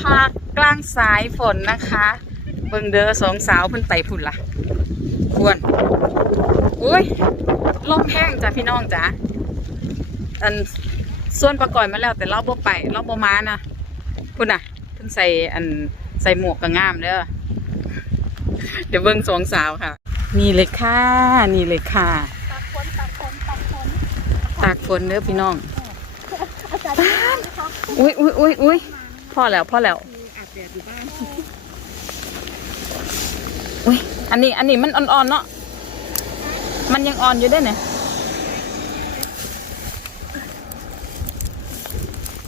ภาคกลางสายฝนนะคะ เบิ่งเด้อสองสาวเพิ่นไปพุ่นละควรอุ้ยลมแห้งจ้ะพี่น้องจ้ะอันส่วนประกอบมาแล้วแต่เราบ่ไปเราบ่มานะพุ่นน่ะเพิ่นใส่อันใส่หมวกก็งามเด้อเดี๋ยวเบิ่งสองสาวค่ะ นี่เลยค่ะนี่เลยค่ะตักฝนตักฝนตักฝนตากฝนเด้อพี่น้องอาจารย์นะคะอุ้ยอุ้ยอุ้ยอุ้ย พ่อแล้วพ่อแล้วอาบแดดอยู่บ้านอุ้ยอันนี้อันนี้มันอ่อนๆเนาะมันยังอ่อนอยู่เด้อเนี่ย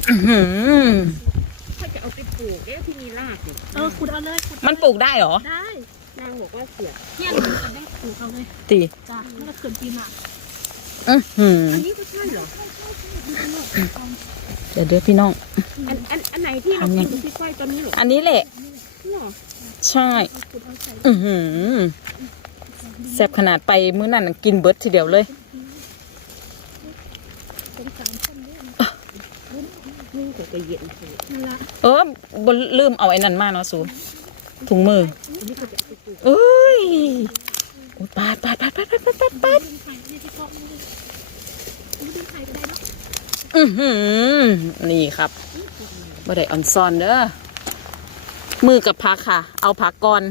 อื้อหือถ้าจะเอาไปปลูกเอ๊ะที่มีรากเนี่ยเออขุดเอาเลยขุดมันปลูกได้เหรอได้นางบอกว่าเสียเนี่ยขุดได้ปลูกเอาเลยตีจ้ะไม่ต้องเกินปีหน้าอือหืออันนี้ก็ใช่เหรอเดี๋ยวเดี๋ยวพี่น้องอันอั นอันไหนที่เราอันนี้กินพี่ก้อยตอนนี้เหรออันนี้แหละ เหรอใช่ขุดเอาใส่อือหือแซ่บขนาดไปมื้อนั้นนะกินเบิร์ดทีเดียวเลยเป็นสามคนด้วยนี่ก็จะเย็นเลยนั่นละเออบลืมเอาไอ้นั่นมาเนาะสูถุงมืออันนี้ก็จะเอาไปปลูกเอ้ยอุ๊ยปาดปาดปาดปาดปาดปาดปาดปาดดึงไข่เนี่ยที่เกาะมือนี่ดึงไข่ก็ได้เนาะอือหือนี่ครับ บ่ได้ออนซอนเด้อมือกับพักค่ะ เอาพักก่อน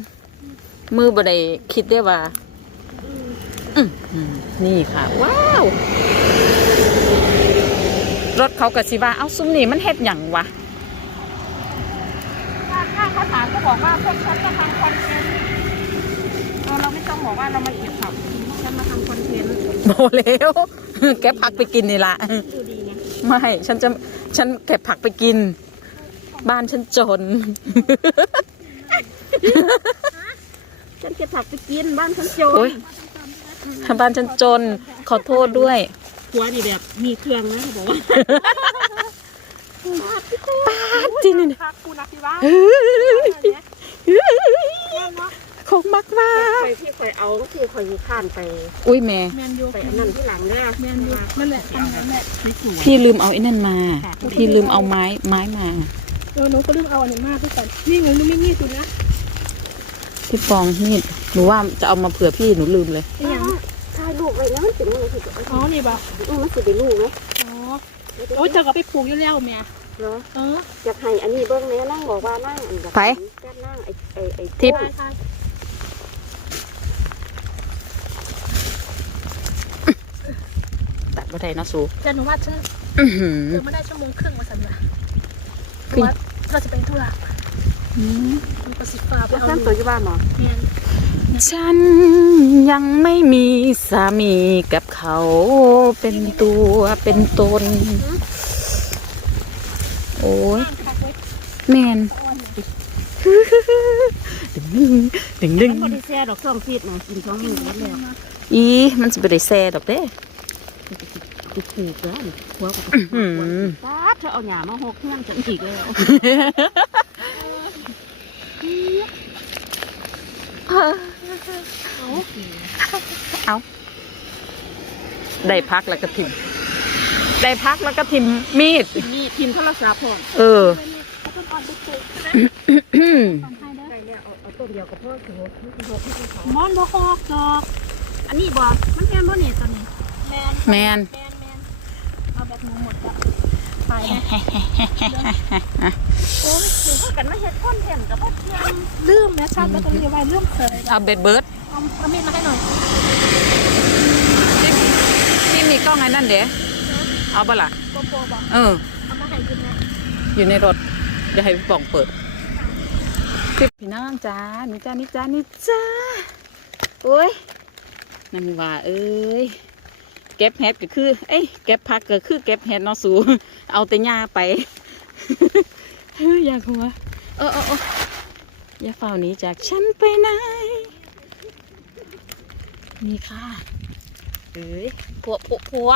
มือบ่ได้คิดได้ว่าอื้อหือนี่ค่ะ ว้าว รถเขากะสิว่า เอาซุ้มนี่มันเฮ็ดหยังวะถ้าถ้าเขาถามก็บอกว่าพวกฉันจะทำคอนเทนต์เออเราไม่ต้องบอกว่าเรามาเก็บผักฉันมาทำคอนเทนต์โบแล้วแกะผักไปกินนี่ละดูดีนะไม่ ฉันจะ ฉันเก็บผักไปกิน บ้านฉันจน ฉันเก็บผักไปกินบ้านฉันโจโอ๊รยบ้านฉันจน ขอโทษด้วย หัวนี่แบบมีเครื่องนะเขาบอกว่า จริงนี่พักกูนะพี่ว่าของมักมากไปที่คอยเอาก็คือคอยข้านไปอุ้ยแม่ แมนยูไปอันนั้นที่หลังเนี่ยแมนยูนั่นแหละทำนั่นแหละที่สวนพี่ลืมเอาไอ้นั่นมา พี่ลืมเอาไม้ไม้มา เออหนูก็ลืมเอาอันนี้มากทุกคนนี่ไงหนูไม่มีสุดนะพี่ฟองมีดหนูว่าจะเอามาเผื่อพี่หนูลืมเลยเป็นอย่างถ่ายรูปไว้แล้วมันถึงมันถึงอ๋อนี่บ่มันสิได้ลูกไหมอ๋อโอ้ยเธอก็ไปปลูกอยู่แล้วแม่เนาะเอออยากให้อันนี้เบิ้งแม่นั่งบอกว่านั่งอันแบบไปก็นั่งไอ้ไอ้ไอ้ทิพย์ใช่ใช่ตัดบัไดเนาะสูแต่หนูว่าฉันอื้อหือเดินมาได้ชั่วโมงครึ่งมาสันละเพขึ้นราะว่า เราจะไปธุระมันก็สิฟ้าไปแล้วเอาสั้นตัวอยู่บ้านหมอแมนฉันยังไม่มีสามีกับเขาเป็นตัวเป็นตน โอ้ยพักไว้แมนตะออนดึงดึงดึงดึงมันบ่ได้แช่ดอกช่องฟีดนะกินช่องมือแล้วแล้วอีมันจะไปได้แซ่ดอกเด้ ติดถูกแล้วหัวกับอื้อหือตาเธอเอาหยามาหกเครื่องฉันอีกแล้วเอาได้พักแล้วก็ทิมได้พักแล้วก็ทิมมีดนี่พิมพ์โทรศัพท์พร้อมเออเอาต้นอ่อนไปปลูกนะทำให้ได้ได้แล้วเอาเอาต้นเดียวกับพ่อถือว่าถือว่าพี่เขามอนบ่ฮอกดอก อันนี้บ่มันแมนบ่เนี่ยตอนนี้แมนแมน แมนแมนเอาแบบหนูหมดละไปนะโอ้ยถือว่ากันมาเฮ็ดคอนเทนต์กับพ่อเที่ยงลืมแม่ชาติแล้วตรงนี้ไว้ลืมเคยเอาเบ็ดเบิร์ดเอาเอามีดมาให้หน่อยที่มีกล้องไอ้นั่นเดี๋ยวเอาปะล่ะโปโปบอกเออเอามาให้กินนะอยู่ในรถเดี๋ยวให้พี่ปองเปิดพี่น้องจ้านี่จ้านี่จ้านี่จ้าโอ้ยนั่นว่าเอ้ย เก็บเห็ดก็คือ เอ้ยเก็บผักก็คือเก็บเห็ดเนาะสูเอาแต่หญ้าไปเฮ้ยอยากหัวเออเออเอออย่าเฝ้านี้จากฉันไปไหนนี่ค่ะเอ้ยพัวพัวพัว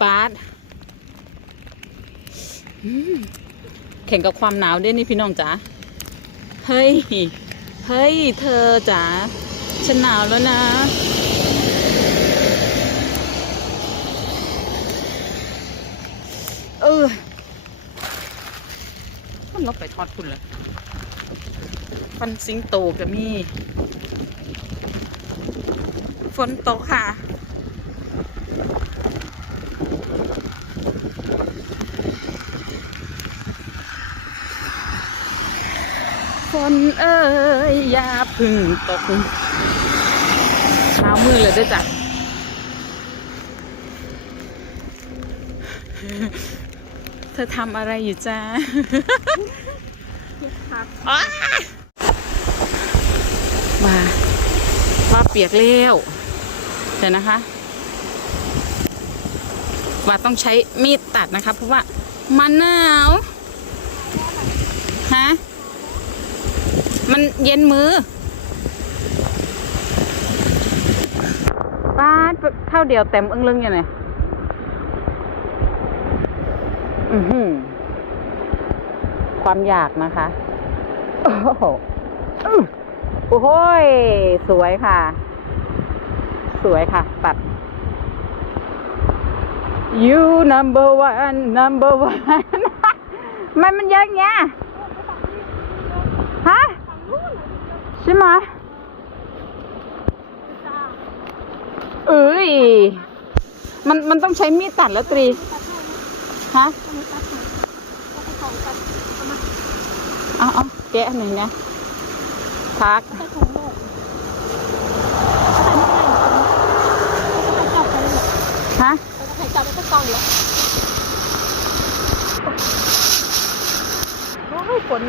ปาดแข่งกับความหนาวด้วยนี่พี่น้องจ๋าเฮ้ย เฮ้ย เธอจ๋าฉันหนาวแล้วนะ เออ มันลบไปท อดคุณเลยฟันสิงโตก็มี ฝนตกค่ะ ฝนเอ้ยอย่าพึ่งตกเช้ามือเลยด้วยจ้ะเธอทำอะไรอยู่จ้า มาว่าเปียกแล้วเดี๋ยวนะคะ ว่าต้องใช้มีดตัดนะคะ เพราะว่ามันหนาวฮะมันเย็นมือป้าดเท่าเดียวเต็มอึ้งลึงอยู่ไหนอือหือ ความอยากนะคะ โอ้โหโอ้โหสวยค่ะ สวยค่ะ ตัด you number one number one มันมันเยอะแยะฮะใช่ไหมเอ้ย มันมันต้องใช้มีดตัดแล้วตรี ฮะ เอาเอาแกะหน่อยนะพักใส่ถุงโลกเอาใส่ไม่ได้เอาใส่จับไปเลยฮะเอาใส่จับไปก็กล่องแล้วโอ้ยฝน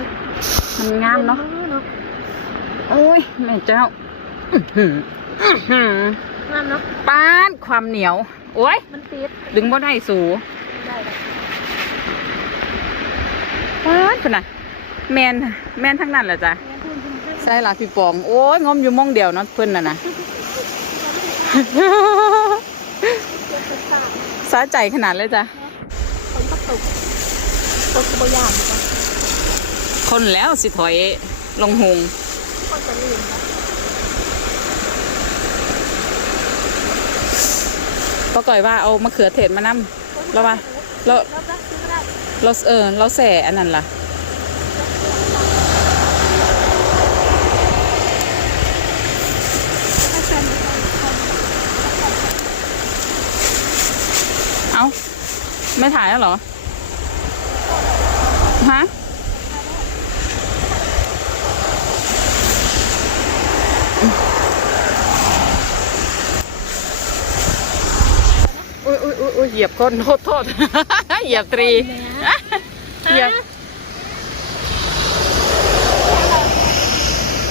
มันงามเนาะมือเนาะโอ้ยแม่เจ้าอื้อหืออื้อหืองามเนาะปานความเหนียว โอ้ย มันติด ดึงบ่ได้สูได้เลยปานพุ่นน่ะ แมนแมนทั้งนั้นแหละจ้ะงั้นคุณคุณให้ใช่ล่ะพี่ปอง โอ้ยงมอยู่หมองเดียวเนาะเพิ่นน่ะนะเก็บเป็นสามสะใจขนาดเลยจ้ะฝนก็ตกตกตัวอย่างนะคนแล้วสิถอยลงหงก็จะลืมนะปก่อยว่าเอามะเขือเทศมานำแล้วว่าเราแล้วก็ซื้อก็ได้เราเออเราแส่อันนั้นล่ะ ให้แฟนดูก่อน เอา ไม่ถ่ายแล้วเหรอ ฮะอุ้ยอุ้ยอุ้ยอุ้ยเหยียบก้นโทษโทษ เหยียบตรี เหยียบ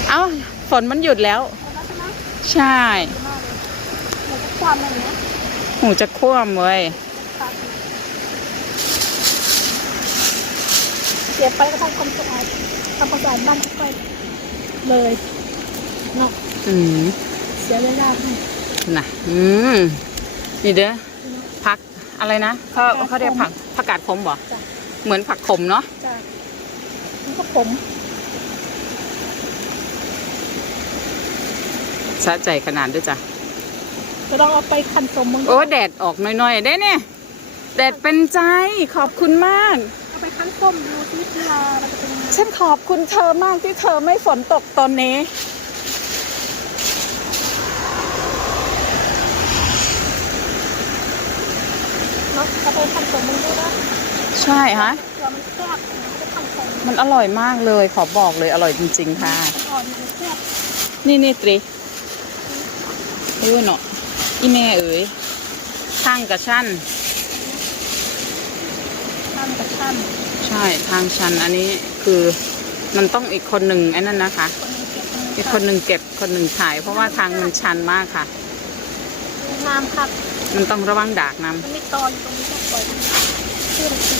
เอ้า ฝนมันหยุดแล้ว ใช่หนูจะความอะไรเนี้ยหูจะคว่ำเว้ย ตัดเสียไปก็ทำความสะอาดทำความสะอาดบ้านทุกไปเลยเนาะอืมเสียเวลาให้น่ะอืมนี่เด้อผักอะไรนะเขาเขาเรียกผักผักกาดขมบ่จ้ะเหมือนผักขมเนาะจ้ะมันก็ผมสะใจขนาดด้วยจ้ะจะต้องเอาไปคันสมมึงโอ้แดดออกหน่อยๆได้เนี่ยแดดเป็นใจขอบคุณมากเอา ไปคันส้มดูซิเวลามันจะเป็นยังไงฉันขอบคุณเธอมากที่เธอไม่ฝนตกตอนนี้ เนาะเอาไปคันสมมึงด้วยนะใช่ฮะ เผื่อมันแซ่บมันจะคันสมมันอร่อยมากเลยขอบอกเลยอร่อยจริงๆค่ะ อ่อนมันแซ่บนี่นี่ตรีเออเนาะอีแม่เอ๋ยช่างกับชั้น ทานกับท่านใช่ทางชันอันนี้คือมันต้องอีกคนหนึ่งไอ้นั่นนะคะคนหนึงเก็บอีกคนหนึ่งเก็บคนหนึ่งถ่าย เพราะว่าทางมันชันมากค่ะ น้ำครับ มันต้องระวังดากน้มันไม่ตอนอยู่ตรงนี้ก็ปล่อยชื่ออะไรสิ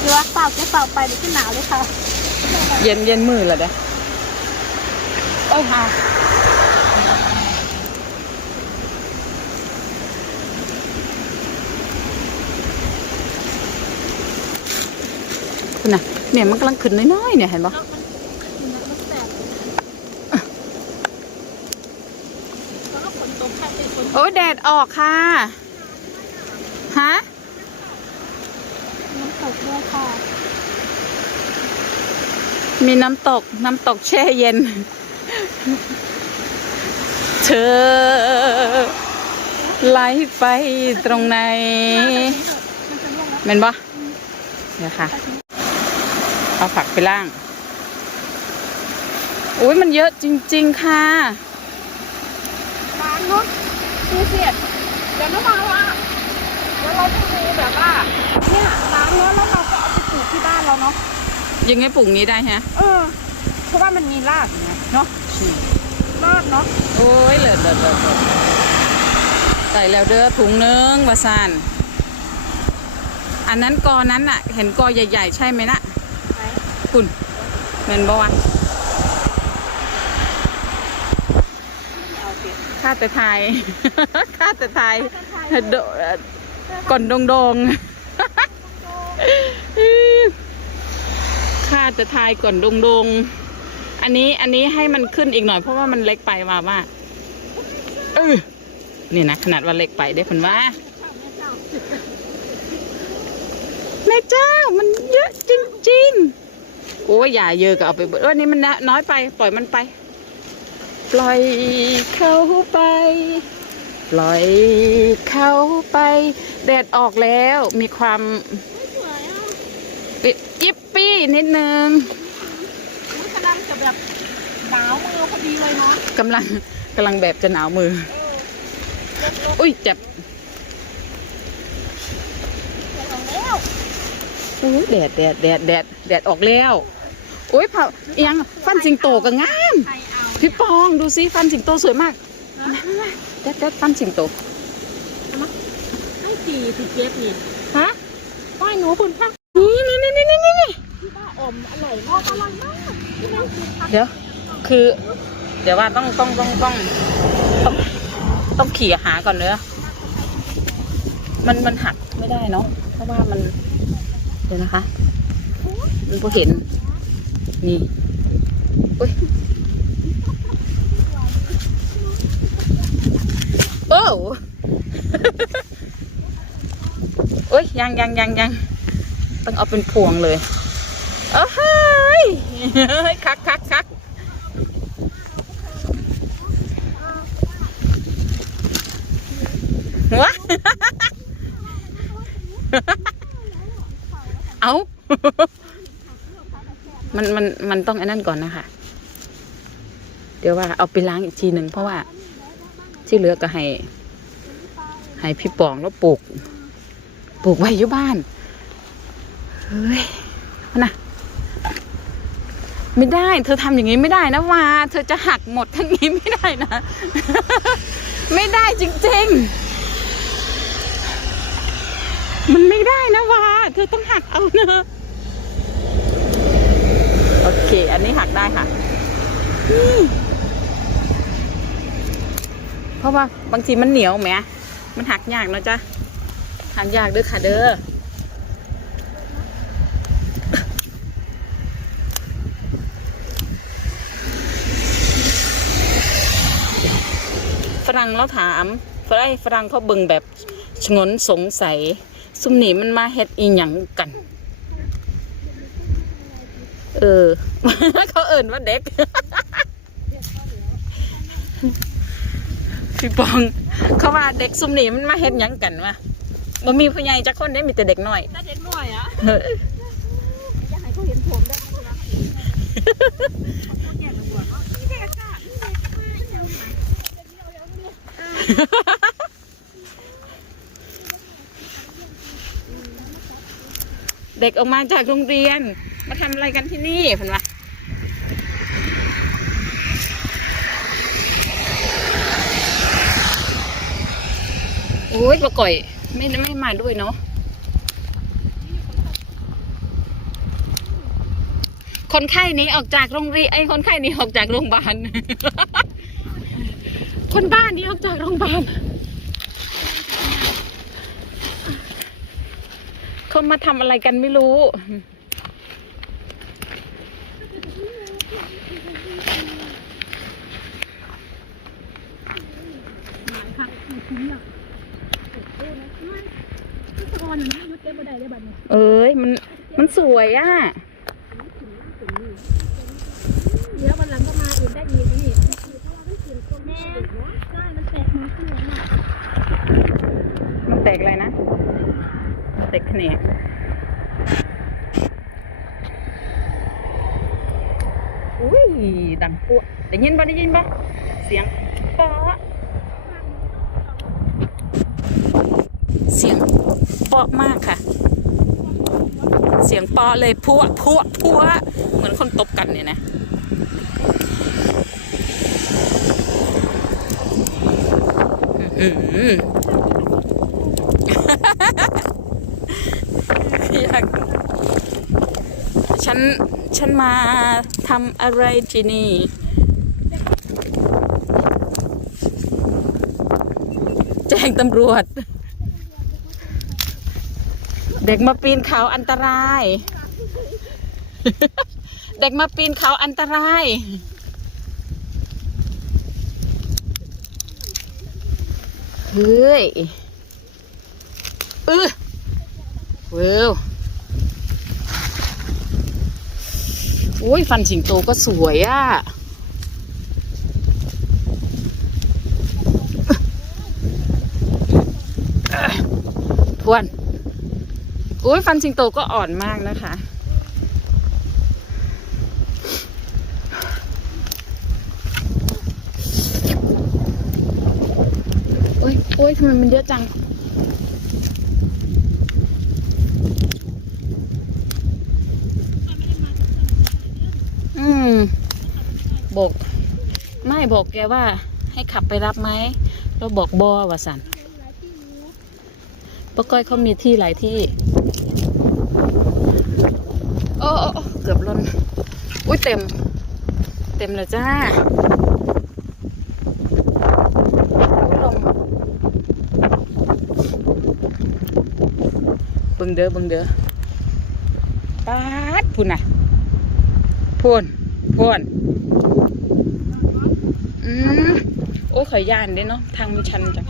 หรือว่าเปล่าแค่เปล่าไปหรือที่หนาวเลยค่ะำเย็นเย็นมือเหรอเด้อเอ้ยค่ะคุณน่ะ เนี่ยมันกำลังขึ้นน้อยๆเนี่ยเห็นปะแล้วมันมันมันแสบแล้วก็ฝนตกค่ะเป็นฝนโอ้ยแดดออกค่ะ ฮะน้ำตกกด้วยค่ะ มีน้ำตก น้ำตกแช่เย็น เธอไหลไปตรงไหนมันจะล่วงแล้วเม็นปะเดี๋ยวค่ะ เอาผักไปล่างอุ้ยมันเยอะจริง ๆ ค่ะร้านเนาะดูสิเดี๋ยวน้องมาว่าเดี๋ยวเราจะมีแบบว่าเนี่ยร้านเนาะแล้วเราก็เอาไปปลูกที่บ้านเราเนาะยังไงปลูกงี้ได้ฮะเออเพราะว่ามันมีรากไงเนาะรากเนาะโอ้ยเหลือเลือเลือเลือใส่แล้วเด้อถุงนึงวาซานอันนั้นกอนั้นอะเห็นกอใหญ่ ๆ ใช่ไหมนะไหน คุณเห็นบ่วะเอาข้าแต่ไทยข้าแต่ไทยโดก่อนดงดงข้าแต่ไทยก่อนดงดงอันนี้อันนี้ให้มันขึ้นอีกหน่อยเพราะว่ามันเล็กไปว่าว่าเออนี่นะขนาดว่าเล็กไปได้ผลว่าแม่เจ้ามันเยอะจริงๆ อ้ยอย่าเยอะก็เอาไปเบิดเออนี่มันน้อยไป ปล่อยมันไป ปล่อยเขาไป ปล่อยเขาไป แดดออกแล้วมีความสวยอะปิยิบปี้นิดนึงอุ๊ยกำลังจะแบบหนาวมือพอดีเลยเนาะกำลังกำลังแบบจะหนาวมือ อุ้ยเจ็บเอาแล้วโอ้ยแดดแดดแดดแดดแดดออกแล้ว โอ้ยเผาเอียงฟันสิงโตก็งามใครเอาพี่ปองดูสิฟันสิงโตสวยมากเด็ดเด็ดฟันสิงโตให้สี่สิเจ็ดนี่ฮะป้ายหนูคุณพักนี่นี่นี่นี่นี่นี่ที่บ้าอมอร่อยมากอร่อยมากที่นั่นคือพักเดี๋ยวคือ เดี๋ยวว่าต้องต้องต้องต้องต้องต้องขี่หาก่อนเนอะมันมันหักไม่ได้เนาะเพราะว่ามันเดี๋ยวนะคะมันพอเห็น นี่อุ้ยโอ้โอ้ยยังยังยังยังต้องเอาเป็นพวงเลยเอ้ยเฮ้ยคักคักคักหัวเอา มันมันมันต้องอันนั้นก่อนนะคะเดี๋ยวว่าเอาไปล้างอีกทีหนึ่งเพราะว่าที่เหลือก็ให้ให้พี่ปองแล้วปลูกปลูกไว้อยู่บ้านเฮ้ยเอานะไม่ได้ เธอทำอย่างนี้ไม่ได้นะวาเธอจะหักหมดทั้งนี้ไม่ได้นะ ไม่ได้จริงๆ มันไม่ได้นะวาเธอต้องหักเอานะ เค อันนี้หักได้ค่ะ เพราะว่าบางทีมันเหนียวแหมมันหักยากเนะจ๊ะหักยากเด้อค่ะเด้อฝรั่งเราถามฝรั่งฝรั่งเขาเบิ่งแบบชงนสงสัย ซุมนี่มันมาเฮ็ดอีหยังกัน เออ เขาเอิ่นว่าเด็ก พี่ปอง เขาว่าเด็กซุมนี่มันมาเฮ็ดหยังกันวะบ่มีผู้ใหญ่จักคนได้มีแต่เด็กน้อยถ้าเด็กหน่อยอะเอออยากให้เขาเห็นผมได้ไหมนะเขาแก่ตำรวจเนาะนี่เด็กอะนี่เด็กอะเด็กออกมาจากโรงเรียน มาทำอะไรกันที่นี่เพิ่นว่าโอ้ยปะก่อย ไม่ไม่มาด้วยเนาะคนไข้นี้ออกจากโรงเรียนไอ้คนไข้นี้ออกจากโรงพยาบาล คนบ้านนี้ออกจากโรงพยาบาล เขามาทำอะไรกันไม่รู้ ฝสะออนนยุดได้บ่ได้ได้บัดนี้เอ้ยมันมันสวยอะเดี๋ยววันหลังก็มาอีกได้อีนี่เพราะว่ามันเขียนตรงแม่ใช่มันแตกมาขึ้นเลยนะมันแตกอะไรนะแตกแขนงอุ้ยดังปุ๊ได้ยินปะได้ยินปะเสียงปะ เสียงเปาะมากค่ะ เสียงปาะเลยพัวพัวพัวเหมือนคนตบกันเนี่ยนะอืมอยากฉัน ฉันมาทำอะไรที่นี่แจ้งตำรวจ เด็กมาปีนเขาอันตราย เด็กมาปีนเขาอันตราย เฮ้ยเออเว้วโอ้ยฟันสิงโตก็สวยอะ ทวน โอ้ยฟันสิงโตก็อ่อนมากนะคะ โอ้ยโอ้ยทำไมมันเยอะจังอืมบอกไม่บอกแกว่า ให้ขับไปรับไหมเราบอกบอว่าสันป้าก้อยเขามีที่หลายที่ โอ้โอ้โอ้เกือบล้น อุ้ย เต็ม เต็มแล้วจ้าลมเบิ่งเด้อเบิ่งเด้อปาดพุ่นน่ะพุ่นพุ่นอืมโอ้ขอยยานเด้เนาะทางมันชันจัง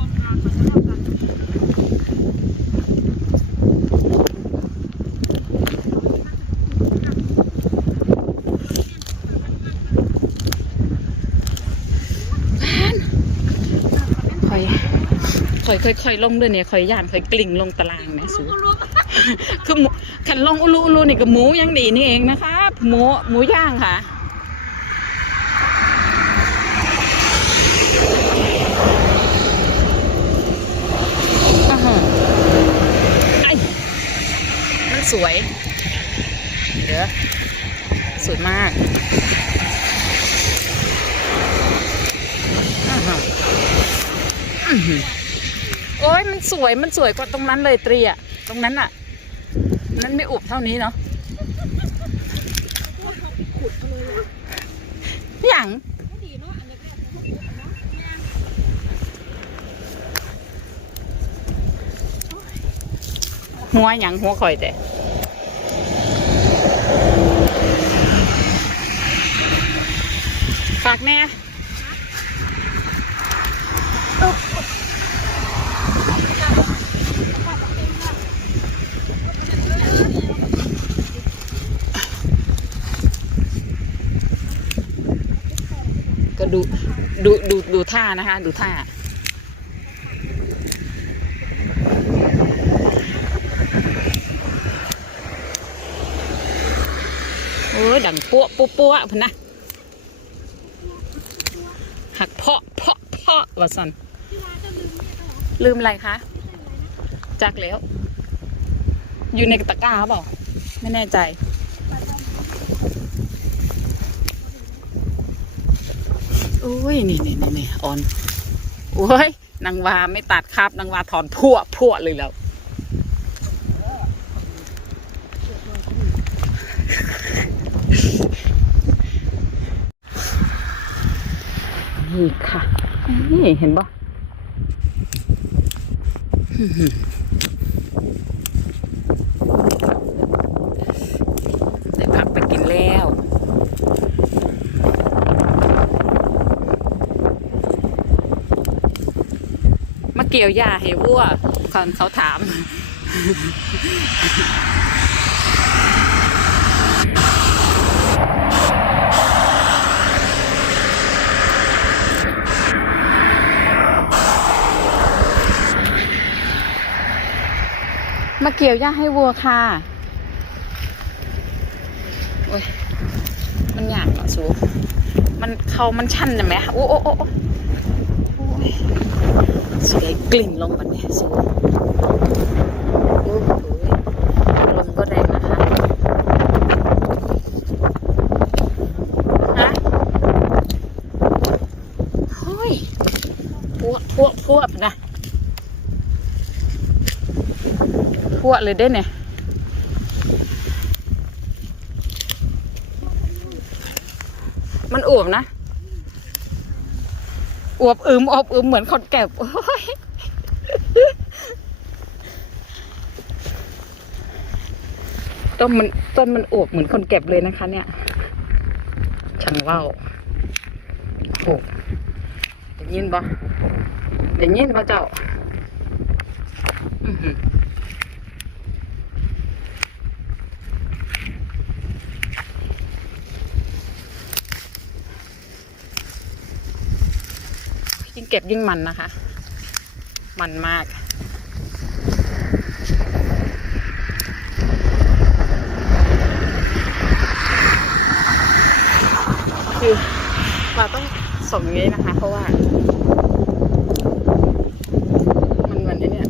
อยค่อยๆลงด้วยเนี่ยข่อยย่านข่อยกลิ่งลงตารางเนี่ยสูคือหมูขันลองอุลุอุลุนี่กับหมูยังดีนี่เองนะคะหมูหมูย่างค่ะอื้อหือไอ้มันสวย เดี๋ยวสวยมากอื้อหืออื้อหือโอ้ ยมันสวยมันสวยกว่าตรงนั้นเลยตรีอะตรงนั้นอะนั้นไม่อุบเท่านี้เนาะอย่างหัวหยังหัวข่อยแต่ฝากแน่ก็ดู ดูดูท่านะคะ ดูท่า โอ้ยดังปั้วปั้วปั้วพนะหักเพาะเพาะเพาะว่าสันลืมอะไรคะจักแล้ว อยู่ในตะกร้าเปล่า ไม่แน่ใจ โอ้ยนี่นี่นี่นี่ออนโอ้ยนางวาไม่ตัดครับนางวาถอนพั่วพั่วเลยแล้วนี่ค่ะนี่เห็นปะได้พักไปกินแล้ว มา เกี่ยวหญ้าให้วัวก่อนเขาถามมาเกี่ยวหญ้าให้วัวค่ะ โอ้ย มันยากเหรอสู มันเขามันชันใช่ไหมโอ้โอ้โอ้ สวยกลิ่นลงมันเนี่ยสูโอ้โหลมก็แรงนะคะฮะเฮ้ยพวกพวกพวกนะพวกเลยได้เนี่ย มันอวบนะ อวบอึมอวบอึมเหมือนคนแก่โอ้ยต้นมันต้นมันอวบเหมือนคนเก็บเลยนะคะ เนี่ยช่างเล่าโอ้ได้ยินบ่ได้ยินบ่เจ้า อือหือ เก็บยิ่งมันนะคะ มันมากคือเราต้องส่งอย่างนี้นะคะ เพราะว่า มันเหมือนไอ้เนี่ย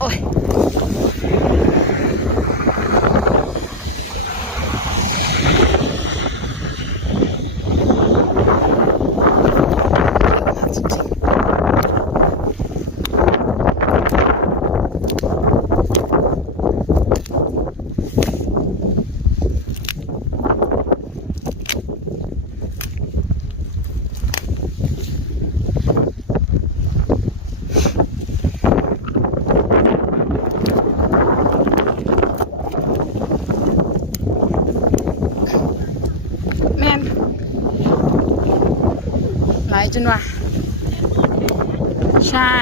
โอ้ยจริงๆแม่นหลาย จนว่า ใช่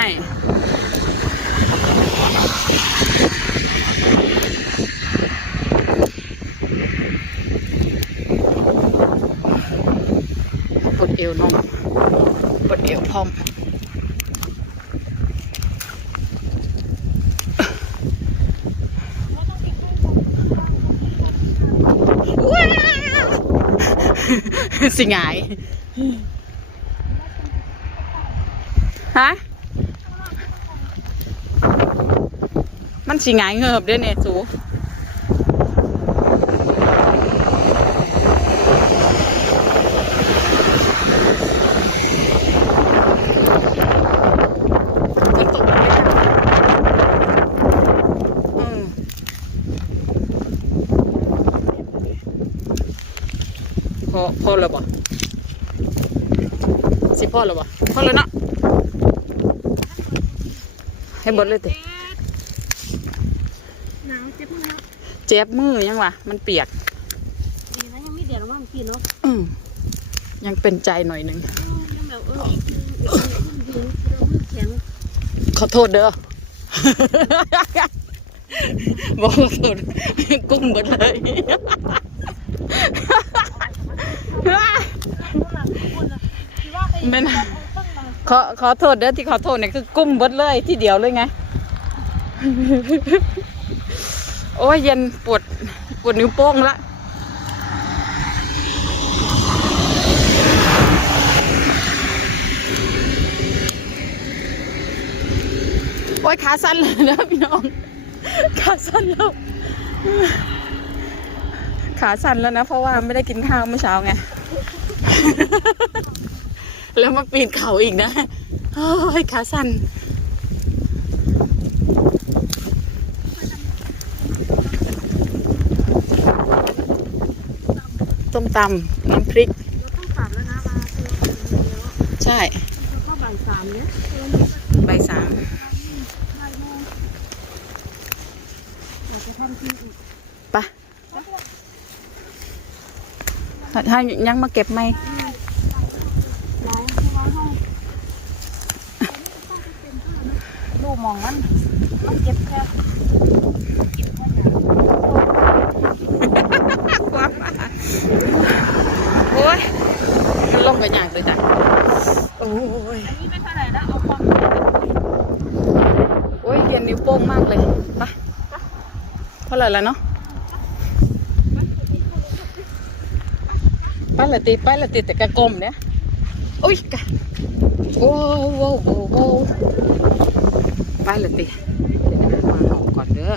ปวดเอวน้องปวดเอวพร้อมสิหงาย ฮะ มันสิหงายเงือบเด้วยเนี่ยสูฝนตกไหมอะอืมพอพอแล้วบ่สิพอแล้วบ่พอแล้วเนาะ ให้เบดเลยติหนาวเจ็บมือเนาะเจ็บมือยังวะมันเปียกดีนะยังไม่เดือดร้อนกินเนาะอืมยังเป็นใจหน่อยหนึ่งยังแบบเออเออเออมือแข็งขอโทษเด้อ บอกขอโทษกุ้งหมดเลยไม่นะ ขอขอโทษเด้อที่ขอโทษเนี่ยคือกุ้มเบิดเลยที่เดียวเลยไง โอ้ยเย็นปวดปวดนิ้วโป้งละโอ้ยขาสั้นเลยนะพี่น้อง ขาสั้นแล้ว ขาสั่นแล้วนะ เพราะว่าไม่ได้กินข้าวเมื่อเช้าไง แล้วมาปีนเขาอีกนะโอ้ยขาสั่นต้มตำน้ำพริกเราต้องกลับแล้วนะมาใช่เราเข้าบ่ายสามเนี่ยเราใบสามบ่ายโมงเราจะทำทีอีกปะถ้ายังมาเก็บไหม ร้อยที่ร้อยห้อง ลูกมองมันมันเจ็บแค่กินแค่อย่าง ว้าโอ้ยมันลงกันอย่างเลยจ้ะโอ้ย อันนี้ไม่เท่าไหร่นะเอาความ โอ้ยเย็นนิ้วโป้งมากเลยไปะ เท่าไหร่แล้วเนาะไปละติดไปละติดแต่กระกลมเนี่ยโอ้ยกะโอ้โหโอ้โหไปละติดเดี๋ยวนะวาเอาก่อนเด้อ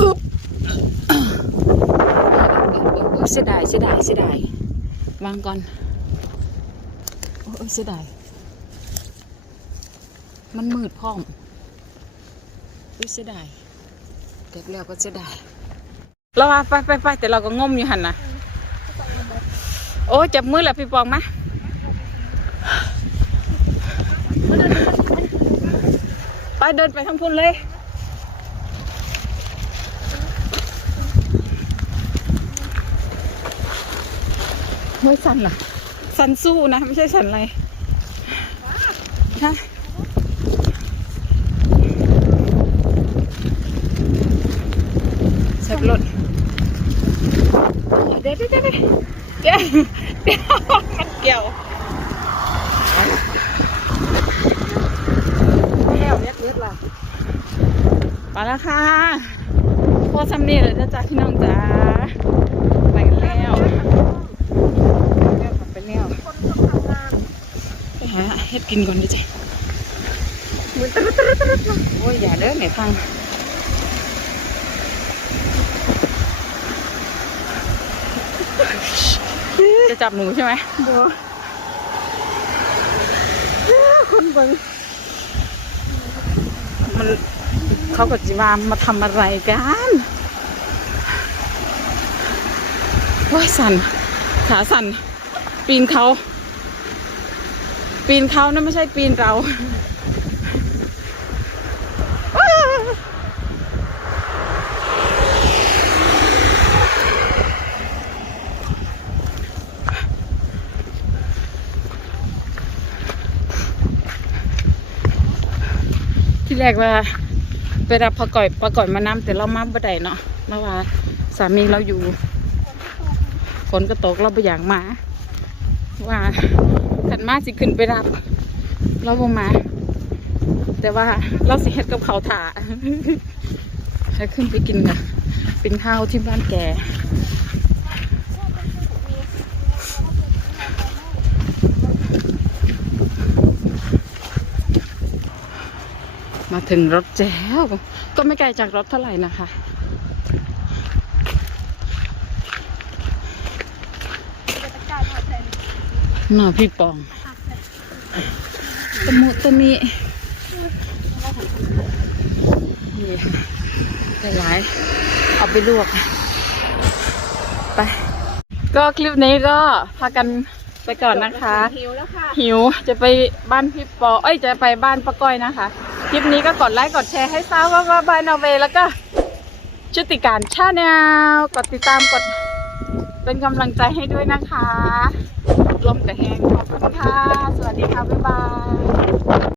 อึ๊บเสียดายเสียดายเสียดายวางก่อนโอ้ยเสียดายมันมืดพร้อม อุ้ยเสียดายเก็บแล้วก็เสียดายเราว่าไปไปไปแต่เราก็งมอยู่หันนะโอ้จับมือแหล้วพี่ปองมาไปเดินไปทางพุ่นเลยเฮ้ยสันเหรอสันสู้นะ ไม่ใช่สันอะไรใช่ เช็ครถเดี๋ยวเดี๋ยวเดี๋ยวเดี๋ยว เดี๋ยวเดี๋ยวมันเกี่ยวแล้วเรียกรถล่ะไปแล้วค่ะพอสำเนียเลยจ้ะจ้าพี่น้องจ๋าไปกันแล้วไปแล้วคนต้องทำงานไปหาเฮ็ดกินก่อนดิจ้ะมือนตรึตรึตรึโอ้ยอย่าเด้อไหนฟัง จะจับหนูใช่ไหมบัวคนเบิ่งมันเขากับจิวามาทำอะไรกันว้ายสั่นขาสั่นปีนเขา ปีนเขานะไม่ใช่ปีนเรา ที่แร กว่าไปรับปลาก่อยปลาก่อยมาน้ำแต่เรามาบ่ได้เนาะเมื่อว่าสามีเราอยู่ฝนก็ตกเราไปอย่างมาว่าขันมาสิขึ้นไปรับ เราบ่มา แต่ว่าเราสิเฮ็ดกับเขาถาให้ขึ้นไปกินกันเป็นข้าวที่บ้านแก มาถึงรถแจ้ว ก็ไม่ไกลจากรถเท่าไหร่นะคะ น่าพี่ปองตะมุตะมินี่ค่ะหลายๆเอาไปลวก ไป ก็คลิปนี้ก็พากันไปก่อนนะคะ หิวแล้วค่ะ หิวจะไปบ้านพี่ปอ เอ้ยจะไปบ้านป้าก้อยนะคะ คลิปนี้ก็กดไลค์กดแชร์ให้ทราบว่าว่าบายนอร์เวย์แล้วก็ชุติการชาแนลกดติดตามกดเป็นกำลังใจให้ด้วยนะคะลมกับแหงขอบคุณค่ะ สวัสดีค่ะ บ๊ายบาย